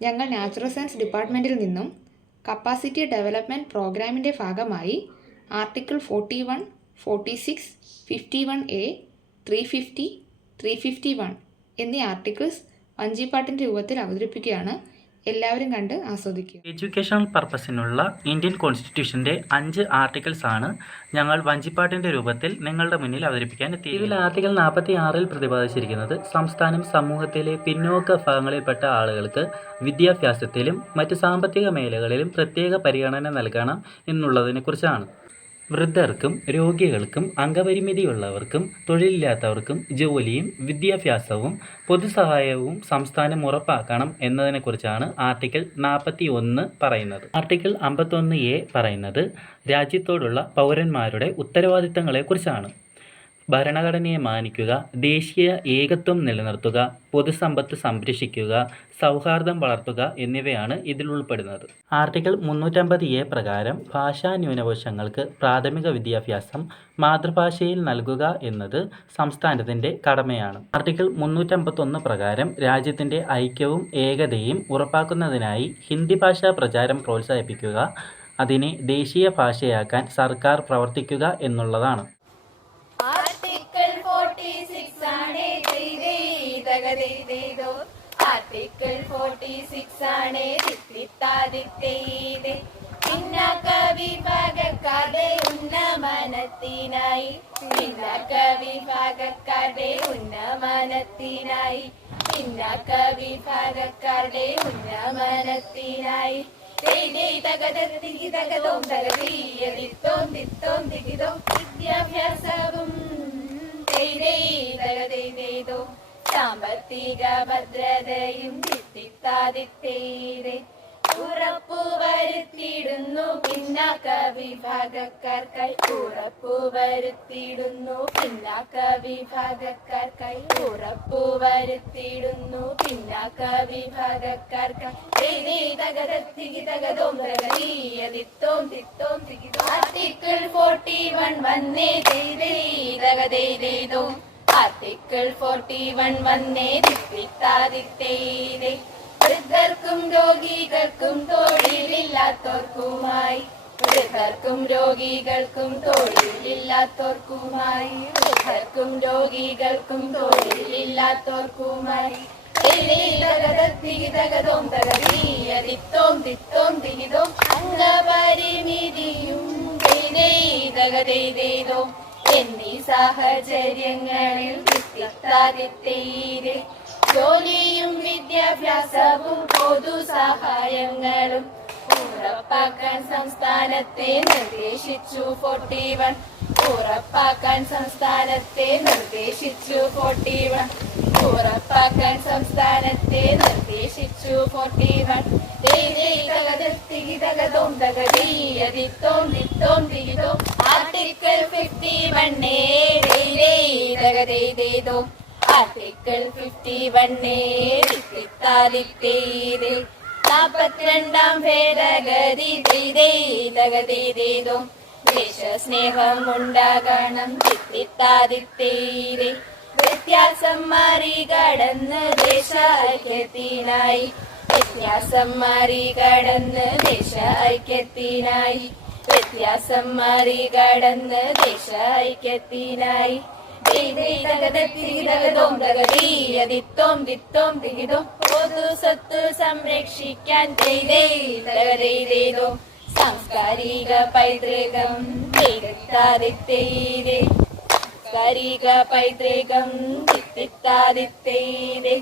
ഞങ്ങൾ natural science ഡിപ്പാർട്ട്മെൻറ്റിൽ നിന്നും കപ്പാസിറ്റി ഡെവലപ്മെൻറ്റ് പ്രോഗ്രാമിൻ്റെ ഭാഗമായി ആർട്ടിക്കിൾ 41, 46, 51A, 350, 351 എന്നീ ആർട്ടിക്കിൾസ് വഞ്ചിപ്പാട്ടിൻ്റെ രൂപത്തിൽ അവതരിപ്പിക്കുകയാണ്. എല്ലാവരും കണ്ട് ആസ്വദിക്കുക. എഡ്യൂക്കേഷണൽ പർപ്പസിനുള്ള ഇന്ത്യൻ കോൺസ്റ്റിറ്റ്യൂഷൻ്റെ 5 ആർട്ടിക്കിൾസ് ആണ് ഞങ്ങൾ വഞ്ചിപ്പാട്ടിൻ്റെ രൂപത്തിൽ നിങ്ങളുടെ മുന്നിൽ അവതരിപ്പിക്കാൻ എത്തി. ഇതിൽ ആർട്ടിക്കിൾ 46 പ്രതിപാദിച്ചിരിക്കുന്നത് സംസ്ഥാനം സമൂഹത്തിലെ പിന്നോക്ക വിഭാഗങ്ങളിൽപ്പെട്ട ആളുകൾക്ക് വിദ്യാഭ്യാസത്തിലും മറ്റ് സാമ്പത്തിക മേഖലകളിലും പ്രത്യേക പരിഗണന നൽകണം എന്നുള്ളതിനെക്കുറിച്ചാണ്. വൃദ്ധർക്കും രോഗികൾക്കും അംഗപരിമിതിയുള്ളവർക്കും തൊഴിലില്ലാത്തവർക്കും ജോലിയും വിദ്യാഭ്യാസവും പൊതുസഹായവും സംസ്ഥാനം ഉറപ്പാക്കണം എന്നതിനെക്കുറിച്ചാണ് ആർട്ടിക്കിൾ 41 പറയുന്നത്. ആർട്ടിക്കിൾ 51A പറയുന്നത് രാജ്യത്തോടുള്ള പൗരന്മാരുടെ ഉത്തരവാദിത്തങ്ങളെക്കുറിച്ചാണ്. ഭരണഘടനയെ മാനിക്കുക, ദേശീയ ഏകത്വം നിലനിർത്തുക, പൊതുസമ്പത്ത് സംരക്ഷിക്കുക, സൗഹാർദ്ദം വളർത്തുക എന്നിവയാണ് ഇതിൽ ഉൾപ്പെടുന്നത്. ആർട്ടിക്കിൾ 350A പ്രകാരം ഭാഷാ ന്യൂനപക്ഷങ്ങൾക്ക് പ്രാഥമിക വിദ്യാഭ്യാസം മാതൃഭാഷയിൽ നൽകുക എന്നത് സംസ്ഥാനത്തിൻ്റെ കടമയാണ്. ആർട്ടിക്കിൾ 351 പ്രകാരം രാജ്യത്തിൻ്റെ ഐക്യവും ഏകതയും ഉറപ്പാക്കുന്നതിനായി ഹിന്ദി ഭാഷാ പ്രചാരം പ്രോത്സാഹിപ്പിക്കുക, അതിനെ ദേശീയ ഭാഷയാക്കാൻ സർക്കാർ പ്രവർത്തിക്കുക എന്നുള്ളതാണ്. ആർട്ടിക്കിൾ 46 ആണ് തിത്തിത്താതിത്തേത് പിന്നാക്ക വിഭാഗക്കാരുടെ ഉന്നമനത്തിനായി പിന്നാക്ക വിഭാഗക്കാരുടെ ഉന്നമനത്തിനായി പിന്നാക്ക വിഭാഗക്കാരുടെ ഉന്നമനത്തിനായി വിദ്യാഭ്യാസവും സാമ്പത്തിക ഭദ്രതയും തിത്തിത്താതിത്തേത് ഉറപ്പുവരുത്തിയിടുന്നു പിന്നാക്ക വിഭാഗക്കാർക്കായി ഉറപ്പുവരുത്തിയിടുന്നു പിന്നാക്ക വിഭാഗക്കാർക്കായി ഉറപ്പുവരുത്തിയിടുന്നു പിന്നാക്ക വിഭാഗക്കാർക്കായി ആർട്ടിക്കിൾ 41 വന്നേ തകതേതോ ആർട്ടിക്കിൾ 41 വന്നേ തിത്തിത്താതിത്തേത് വൃദ്ധർക്കും രോഗികൾക്കും തൊഴിലില്ലാത്തോർക്കുമായി വൃദ്ധർക്കും രോഗികൾക്കും തൊഴിലില്ലാത്തോർക്കുമായി വൃദ്ധർക്കും രോഗികൾക്കും തൊഴിലില്ലാത്തോർക്കുമായി അംഗപരിമിതിയും എന്നീ സാഹചര്യങ്ങളിൽ തിത്തിത്താതിത്തേത് ജോലിയും വിദ്യാഭ്യാസവും പൊതു സഹായങ്ങളും ഉറപ്പാക്കാൻ സംസ്ഥാനത്തെ നിർദ്ദേശിച്ചു 41 ഉറപ്പാക്കാൻ സംസ്ഥാനത്തെ നിർദ്ദേശിച്ചു 41 ഉറപ്പാക്കാൻ സംസ്ഥാനത്തെ നിർദ്ദേശിച്ചു 41 ആർട്ടിക്കിൾ 51 ആർട്ടിക്കിൾ 51 42 ഭേദഗതി ദേശസ്നേഹം ഉണ്ടാകണം തിത്തിത്താതിത്തേത് വ്യത്യാസം മറികടന്ന് ദേശ ഐക്യത്തിനായി വ്യത്യാസം മറികടന്ന് ദേശ ഐക്യത്തിനായി വ്യത്യാസം മറികടന്ന് ദേശ ഐക്യത്തിനായി പൊതു സ്വത്ത് സംരക്ഷിക്കാൻ സാംസ്കാരിക പൈതൃകം സാംസ്കാരിക പൈതൃകം തിത്തിത്താതിത്തേത്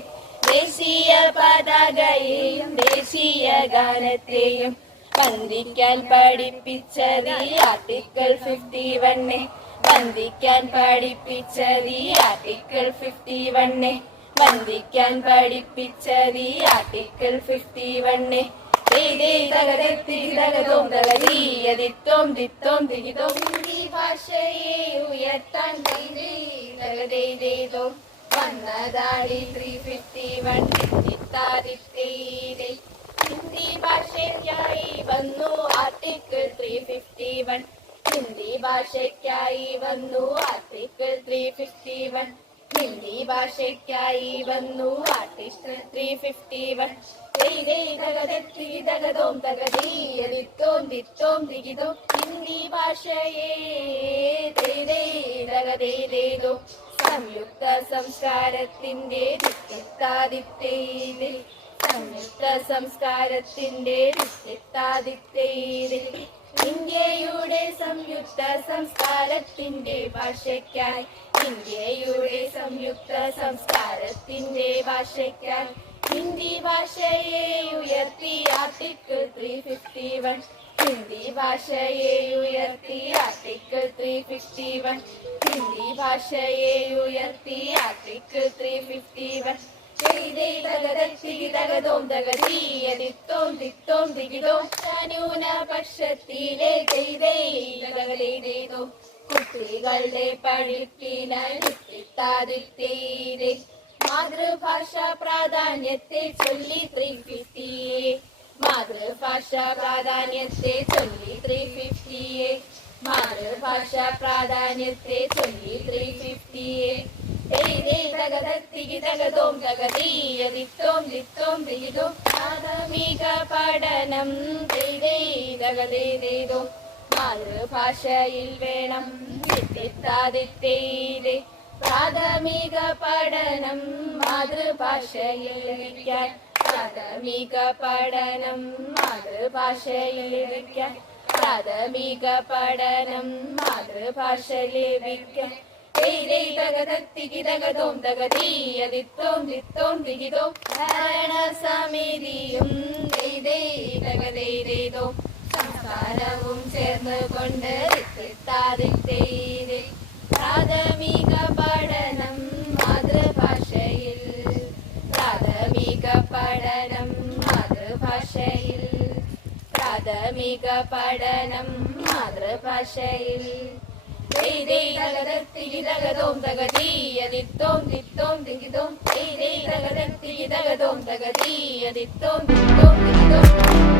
ദേശീയ പതാകയെയും ദേശീയ ഗാനത്തെയും വന്ദിക്കാൻ പഠിപ്പിച്ചത് ആർട്ടിക്കിൾ 51 വന്ദിക്കാൻ പഠിപ്പിച്ചത് ആർട്ടിക്കിൾ 51 വന്ദിക്കാൻ പഠിപ്പിച്ചത് ആർട്ടിക്കിൾ 51 ഹിന്ദി ഭാഷയെ ഉയർത്താൻ വന്നതാടി 351 തിത്തിത്താതിത്തേത് ഹിന്ദി ഭാഷയ്ക്കായി വന്നു ആർട്ടിക്കിൾ 351 ഹിന്ദി ഭാഷയ്ക്കായി വന്നു ആർട്ടിക്കിൾ 351 ഹിന്ദി ഭാഷയ്ക്കായി വന്നു ആർട്ടിക്കിൾ 351. തകതോം തകതീയതിത്തോം ദിത്തോം ദിഗിതോം ഹിന്ദി ഭാഷയെ തകതേതോ സംയുക്ത സംസ്കാരത്തിന്റെ ദിത്താദിത്തേതിൽ സംയുക്ത സംസ്കാരത്തിന്റെ ദിത്താദിത്തേതിൽ ഇന്ത്യയുടെ സംയുക്ത സംസ്കാരത്തിന്റെ ഭാഷയ്ക്കായി ഇന്ത്യയുടെ സംയുക്ത സംസ്കാരത്തിന്റെ ഭാഷയ്ക്കായി ഹിന്ദി ഭാഷയെ ഉയർത്തി ആർട്ടിക്കിൾ 351. ഹിന്ദി ഭാഷയെ ഉയർത്തി ആർട്ടിക്കിൾ 351. ഹിന്ദി ഭാഷയെ ഉയർത്തി ആർട്ടിക്കിൾ 351. തകതോം തകതീയതിത്തോം ദിത്തോം ദിഗിതോം ന്യൂനപക്ഷത്തിലെ തകതേതോ കുട്ടികളുടെ പഠിപ്പിനായി മാതൃഭാഷ പ്രാധാന്യത്തെ ചൊല്ലി 350. മാതൃഭാഷ പ്രാധാന്യത്തെ ചൊല്ലി 350. മാതൃഭാഷ പ്രാധാന്യത്തെ ചൊല്ലി 350. തകതോം തകതീയതിത്തോം ദിത്തോം ദിഗിതോം പ്രാഥമിക പഠനം തകതേതോ മാതൃഭാഷയിൽ വേണം എത്തിത്താതിത്തേത് പ്രാഥമിക പഠനം മാതൃഭാഷയിൽ ലഭിക്കാൻ പ്രാഥമിക പഠനം മാതൃഭാഷയിൽ ലഭിക്കാൻ പ്രാഥമിക പഠനം മാതൃഭാഷ ലഭിക്കാൻ തകതോം തകതീയതിത്തോം ദിത്തോം ദിഗിതോം ഭരണസമിതിയും തകതേതോ സംസ്ഥാനവും ചേർന്നുകൊണ്ട് ദിത്താദിത്തേത് പ്രാഥമിക പഠനം മാതൃഭാഷയിൽ പ്രാഥമിക പഠനം മാതൃഭാഷയിൽ പ്രാഥമിക പഠനം മാതൃഭാഷയിൽ തകതോം തകതീയതിത്തോം ദിത്തോം ദിഗിതോം തകതോം തകതീയതിത്തോം ദിത്തോം ദിഗിതോം